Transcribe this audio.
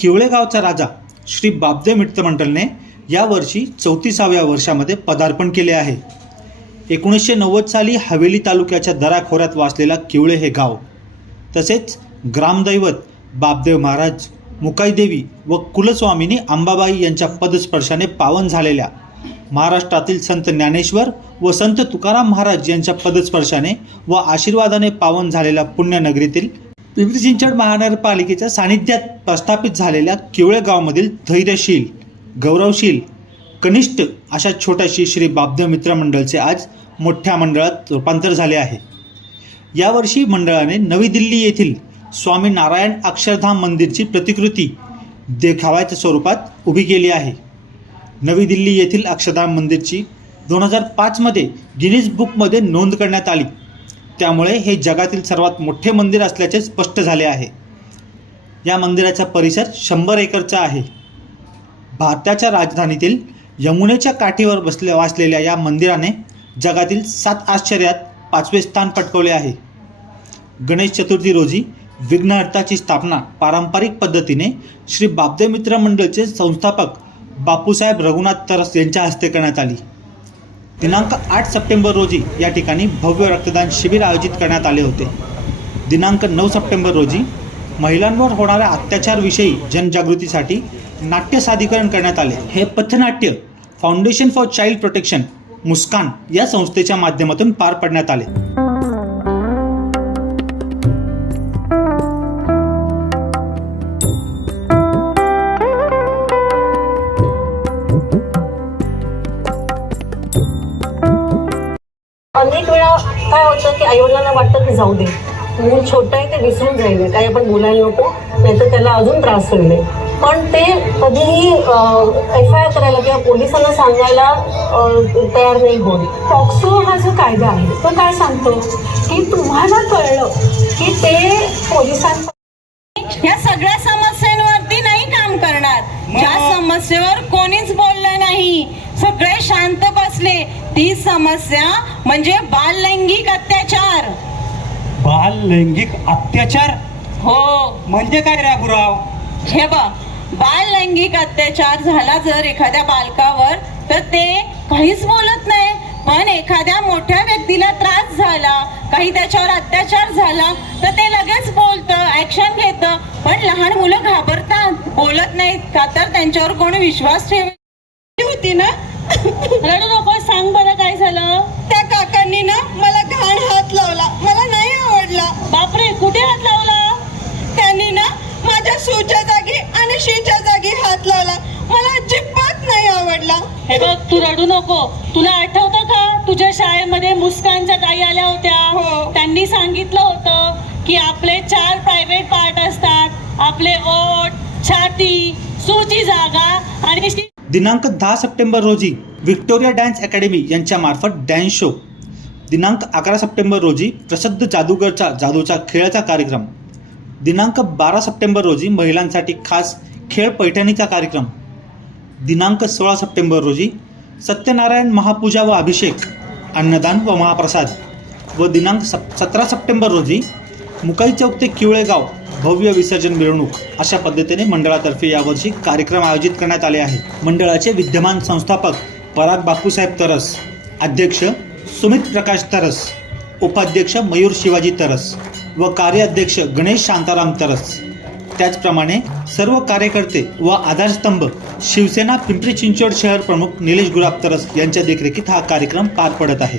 किवळेगावचा राजा श्री बापदेव मित्रमंडळने यावर्षी चौतीसाव्या वर्षामध्ये पदार्पण केले आहे. एकोणीसशे नव्वद साली हवेली तालुक्याच्या दराखोऱ्यात वासलेला किवळे हे गाव तसेच ग्रामदैवत बाबदेव महाराज मुकाईदेवी व कुलस्वामिनी अंबाबाई यांच्या पदस्पर्शाने पावन झालेल्या महाराष्ट्रातील संत ज्ञानेश्वर व संत तुकाराम महाराज यांच्या पदस्पर्शाने व आशीर्वादाने पावन झालेल्या पुण्यनगरीतील पिंपरी चिंचवड महानगरपालिकेच्या सानिध्यात प्रस्थापित झालेल्या केवळगावमधील धैर्यशील गौरवशील कनिष्ठ अशा छोट्याशी श्री बापदेव मित्र मंडळचे आज मोठ्या मंडळात रूपांतर झाले आहे. यावर्षी मंडळाने नवी दिल्ली येथील स्वामी नारायण अक्षरधाम मंदिरची प्रतिकृती देखाव्याच्या स्वरूपात उभी केली आहे. नवी दिल्ली येथील अक्षरधाम मंदिरची दोन हजार पाचमध्ये गिनीज बुकमध्ये नोंद करण्यात आली. त्यामुळे हे जगातील सर्वात मोठे मंदिर असल्याचे स्पष्ट झाले आहे. या मंदिराचा परिसर शंभर एकरचा आहे. भारताच्या राजधानीतील यमुनेच्या काठीवर बसले वाचलेल्या या मंदिराने जगातील सात आश्चर्यात पाचवे स्थान पटकवले आहे. गणेश चतुर्थी रोजी विघ्नहर्ताची स्थापना पारंपरिक पद्धतीने श्री बाबदेमित्र मंडळचे संस्थापक बापूसाहेब रघुनाथ तरस यांच्या हस्ते करण्यात आली. दिनांक आठ सप्टेंबर रोजी या ठिकाणी भव्य रक्तदान शिबिर आयोजित करण्यात आले होते. दिनांक नऊ सप्टेंबर रोजी महिलांवर होणाऱ्या अत्याचारविषयी जनजागृतीसाठी नाट्य सादरीकरण करण्यात आले. हे पथनाट्य foundation for child protection Muskan या संस्थेच्या माध्यमातून पार पडण्यात आले. अनेक वेळा काय होतं की आईवडिलांना वाटतं की जाऊ दे. मूल छोटं आहे ते विसरून जाईल. काही आपण बोलायला नको नाहीतर त्याला अजून त्रास होईल. पण ते कधीही एफ आय आर करायला किंवा पोलिसांना सांगायला तयार नाही होत. पॉक्सो हा जो कायदा आहे तो काय सांगतो? की तुम्हाला कळलं की ते पोलिसांना या सगळ्या समस्यांवरती नाही काम करणार. ज्या समस्येवर कोणीच बोललं नाही. सगळे शांत बसले. ती समस्या म्हणजे बाल लैंगिक अत्याचार. बाल लैंगिक अत्याचार? हो. म्हणजे काय राघुराव हे बघ बाल लैंगिक अत्याचार झाला जर एखाद्या बालकावर तर ते काहीच बोलत नाही. पण एखाद्या मोठ्या व्यक्तीला त्रास झाला काही त्याच्यावर अत्याचार झाला तर ते लगेच बोलतं ऍक्शन घेतं. पण लहान मुलं घाबरतात बोलत नाहीत. का तर त्यांच्यावर कोणी विश्वास ठेव होती ना? रडू नको सांग बरं काय झालं. त्या काकांनी ना मला घाण हात लावला. मला नाही आवडला. बापरे कुठे हात लावला? त्यांनी ना माझ्या सूच्या जागी आणि शीच्या जागी हात लावला. मला अजिबात नाही आवडला. हे बघ तू रडू नको. तुला आठवतं का? तुझ्या शाळेमध्ये मुस्कानच्या ताई आल्या होत्या. हो. त्यांनी सांगितलं होतं की आपले चार प्रायव्हेट पार्ट असतात. आपले ओठ छाती सूची जागा आणि दिनांक दहा सप्टेंबर रोजी व्हिक्टोरिया डॅन्स अकॅडमी यांच्या मार्फत डॅन्स शो. दिनांक अकरा सप्टेंबर रोजी प्रसिद्ध जादूगरचा जादूचा खेळाचा कार्यक्रम. दिनांक बारा सप्टेंबर रोजी महिलांसाठी खास खेळ पैठणीचा कार्यक्रम. दिनांक सोळा सप्टेंबर रोजी सत्यनारायण महापूजा व अभिषेक अन्नदान व महाप्रसाद व दिनांक सतरा सप्टेंबर रोजी मुकाई चौक ते किवळेगाव भव्य विसर्जन मिरवणूक अशा पद्धतीने मंडळातर्फे यावर्षी कार्यक्रम आयोजित करण्यात आले आहे. मंडळाचे विद्यमान संस्थापक पराग बापूसाहेब तरस अध्यक्ष सुमित प्रकाश तरस उपाध्यक्ष मयूर शिवाजी तरस व कार्याध्यक्ष गणेश शांताराम तरस. त्याचप्रमाणे सर्व कार्यकर्ते व आधारस्तंभ शिवसेना पिंपरी चिंचवड शहर प्रमुख निलेश गुलाब तरस यांच्या देखरेखीत हा कार्यक्रम पार पडत आहे.